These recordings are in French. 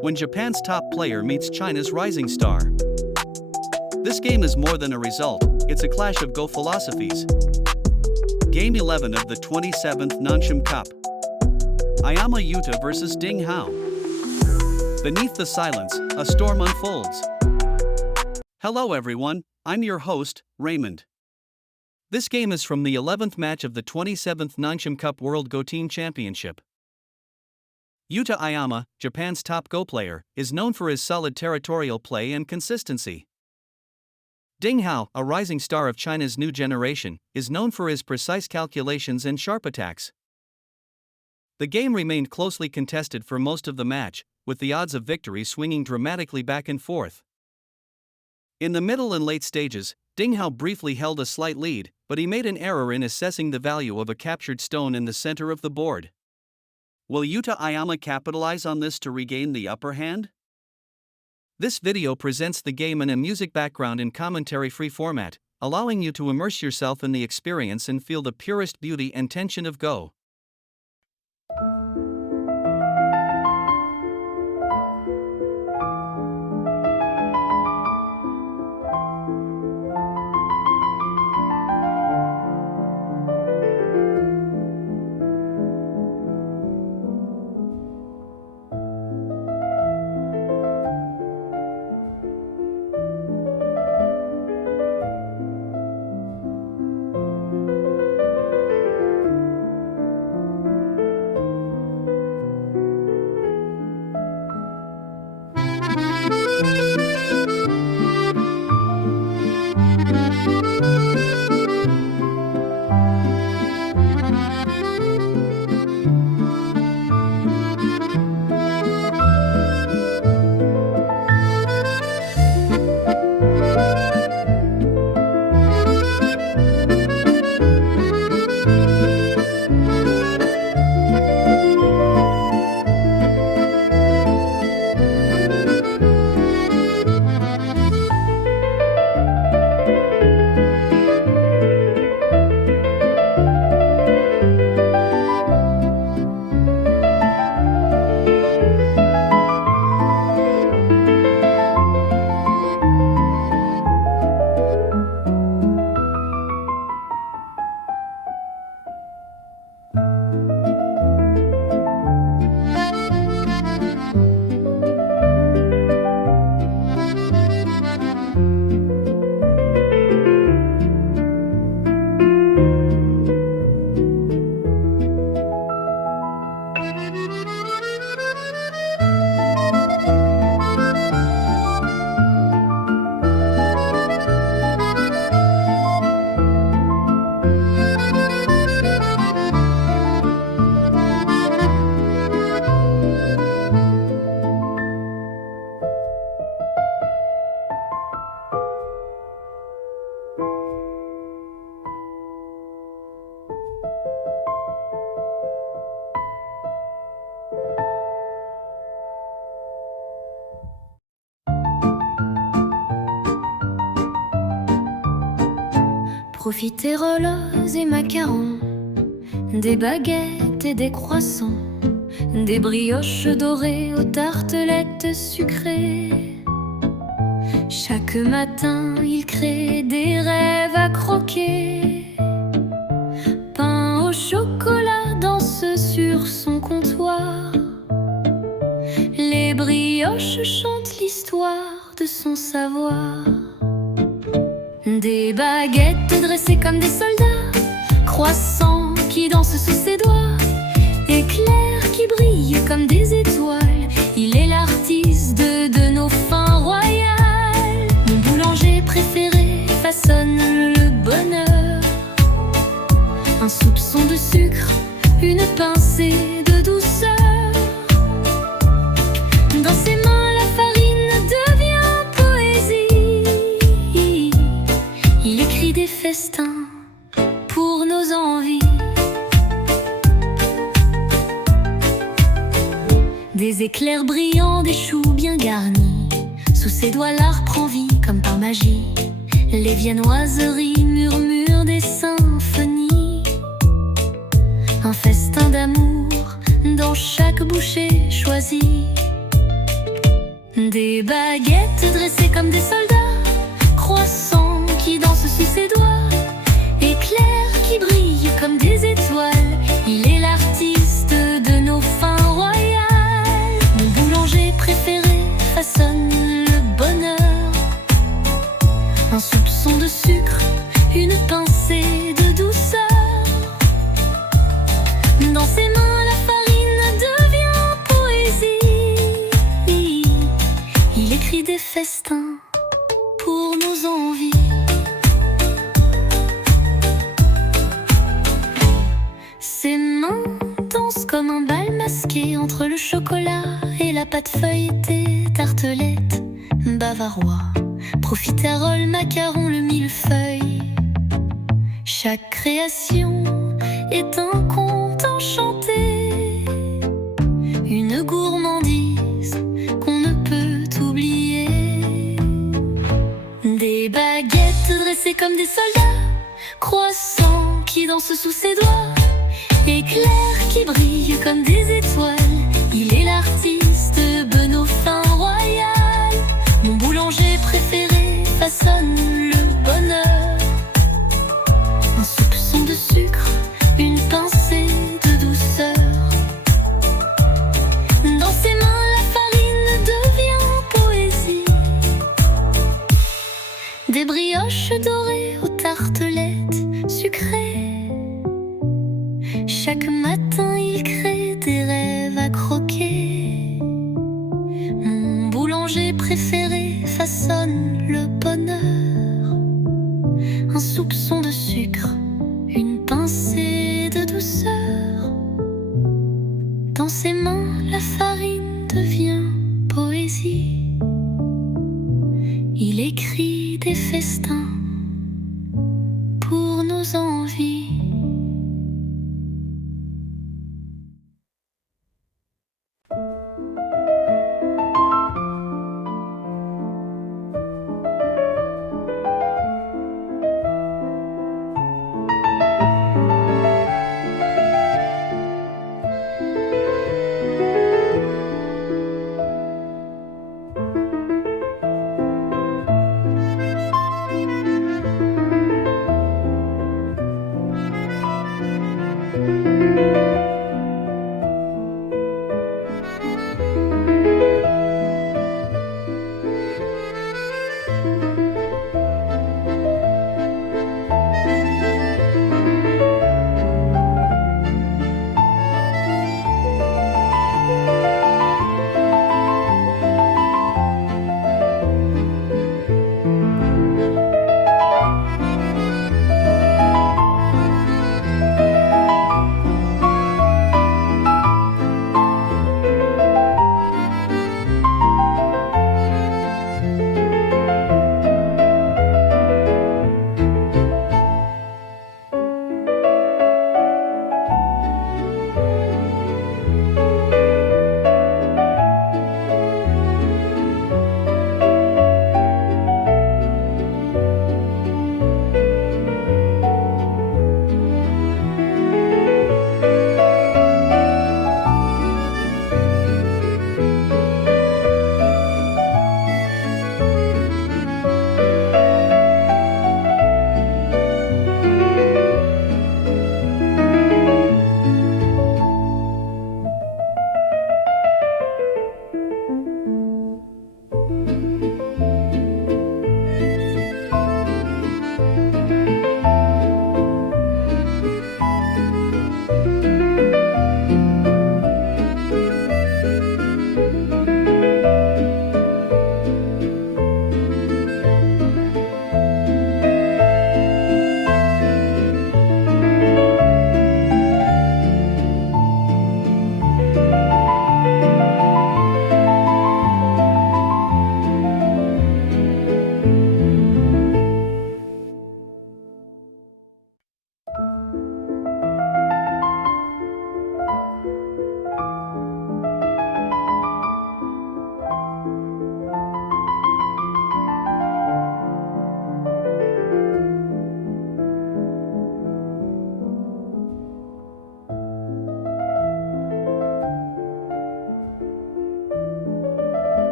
when Japan's top player meets China's rising star. This game is more than a result, it's a clash of Go philosophies. Game 11 of the 27th Nanshim Cup. Ayama Yuta vs Ding Hao. Beneath the silence, a storm unfolds. Hello everyone, I'm your host, Raymond. This game is from the 11th match of the 27th Nanshim Cup World Go Team Championship. Yuta Ayama, Japan's top Go player, is known for his solid territorial play and consistency. Ding Hao, a rising star of China's new generation, is known for his precise calculations and sharp attacks. The game remained closely contested for most of the match, with the odds of victory swinging dramatically back and forth. In the middle and late stages, Ding Hao briefly held a slight lead, but he made an error in assessing the value of a captured stone in the center of the board. Will Yuta Ayama capitalize on this to regain the upper hand? This video presents the game in a music background and commentary-free format, allowing you to immerse yourself in the experience and feel the purest beauty and tension of Go. Profiteroles et macarons, des baguettes et des croissants, des brioches dorées aux tartelettes sucrées. Chaque matin, il crée des rêves à croquer. Pain au chocolat danse sur son comptoir. Les brioches chantent l'histoire de son savoir. Des baguettes dressées comme des soldats, croissants qui dansent sous ses doigts, éclairs qui brillent comme des étoiles. Il est l'artiste de nos fins royales. Mon boulanger préféré façonne le bonheur. Un soupçon de sucre, une pincée de douceur. Dans ses mains la farine devient poésie. Il écrit des festins pour nos envies. Des éclairs brillants, des choux bien garnis. Sous ses doigts l'art prend vie comme par magie. Les viennoiseries murmurent des symphonies. Un festin d'amour dans chaque bouchée choisie. Des baguettes dressées comme des soldats, croissants qui dansent sous ses doigts, éclairs qui brillent comme des étoiles. Il est l'artiste de nos fins royales. Mon boulanger préféré façonne le bonheur. Un soupçon de sucre, une pincée de douceur. Dans ses mains, la farine devient poésie. Il écrit des festins pour nos envies. Ses mains dansent comme un bal masqué entre le chocolat et la pâte feuilletée. Tartelette, bavarois, profiterole, macaron, le millefeuille. Chaque création est un conte enchanté, une gourmandise qu'on ne peut oublier. Des baguettes dressées comme des soldats, croissants qui dansent sous ses doigts, éclairs qui brillent comme des étoiles. Il est l'artiste de nos fins royales. Mon boulanger préféré façonne le bonheur. Un soupçon de sucre, une pincée de douceur. Dans ses mains, la farine devient poésie. Des brioches dorées aux tartelettes sucrées. Chaque matin, il crée des rêves à croquer. Mon boulanger préféré façonne le bonheur. Un soupçon de sucre, une pincée de douceur. Dans ses mains, la farine devient poésie. Il écrit des festins pour nos envies.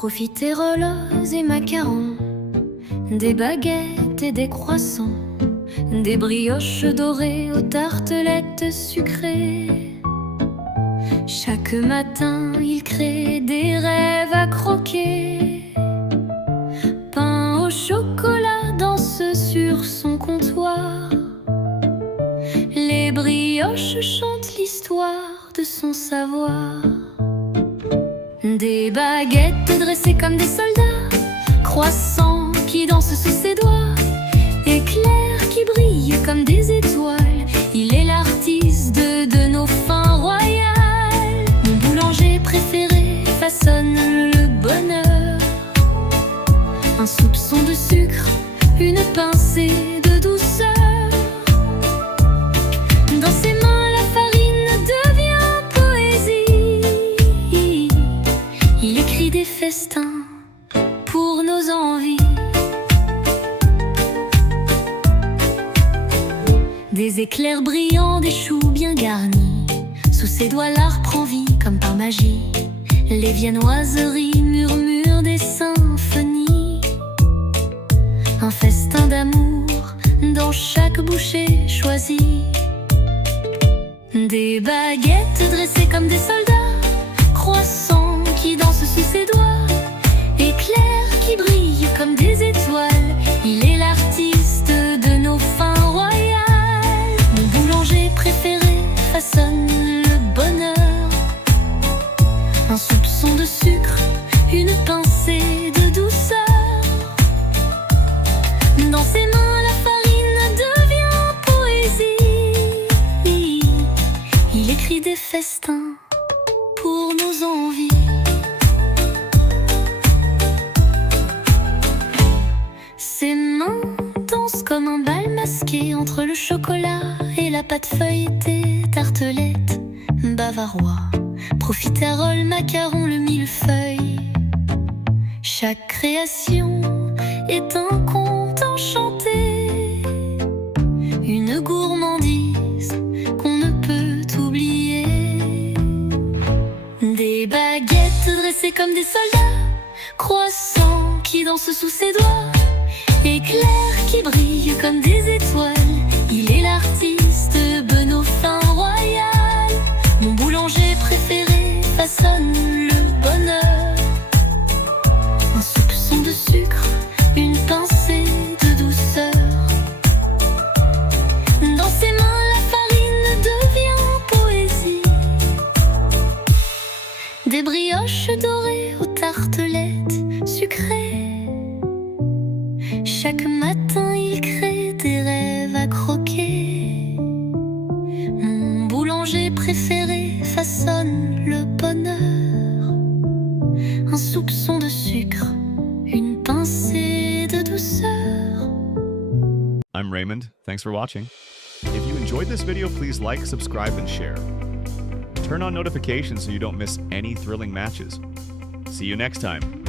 profiteroles et macarons, des baguettes et des croissants, des brioches dorées aux tartelettes sucrées. Chaque matin, il crée des rêves à croquer. Pain au chocolat danse sur son comptoir. Les brioches chantent l'histoire de son savoir. Des baguettes dressées comme des soldats, croissants qui dansent sous ses doigts, éclairs qui brillent comme des étoiles. Il est l'artiste de nos fins royales. Mon boulanger préféré façonne le bonheur. Un soupçon de sucre, une pincée de douceur. Dans ses mains, la farine devient poésie. Il écrit des festins pour nos envies. Des éclairs brillants, des choux bien garnis. Sous ses doigts, l'art prend vie comme par magie. Les viennoiseries murmurent des symphonies. Un festin d'amour dans chaque bouchée choisie. Des baguettes dressées comme des soldats, croissants qui dansent sous ses doigts, éclairs qui brillent comme des étoiles. Il est l'artiste de nos fins royales. Mon boulanger préféré façonne le bonheur. Un soupçon de sucre, une pincée de douceur. Dans ses mains, la farine devient poésie. Il écrit des festins pour nos envies. Ses mains dansent comme un bal masqué entre le chocolat et la pâte feuilletée. Tartelette, bavarois, profiterole, macaron, le millefeuille. Chaque création est un conte enchanté, une gourmandise qu'on ne peut oublier. Des baguettes dressées comme des soldats, croissants qui dansent sous ses doigts, éclairs qui brillent comme des étoiles. Il est l'artiste de nos fins royales. Mon boulanger préféré façonne le bonheur. Un soupçon de sucre, une pincée de douceur. Dans ses mains, la farine devient poésie. Des brioches dorées aux tartelettes sucrées. Chaque matin, il crée des rêves à croquer. Mon boulanger préféré façonne le bonheur. Un soupçon de sucre, une pincée de douceur. I'm Raymond. Thanks for watching. If you enjoyed this video, please like, subscribe, and share. Turn on notifications so you don't miss any thrilling matches. See you next time.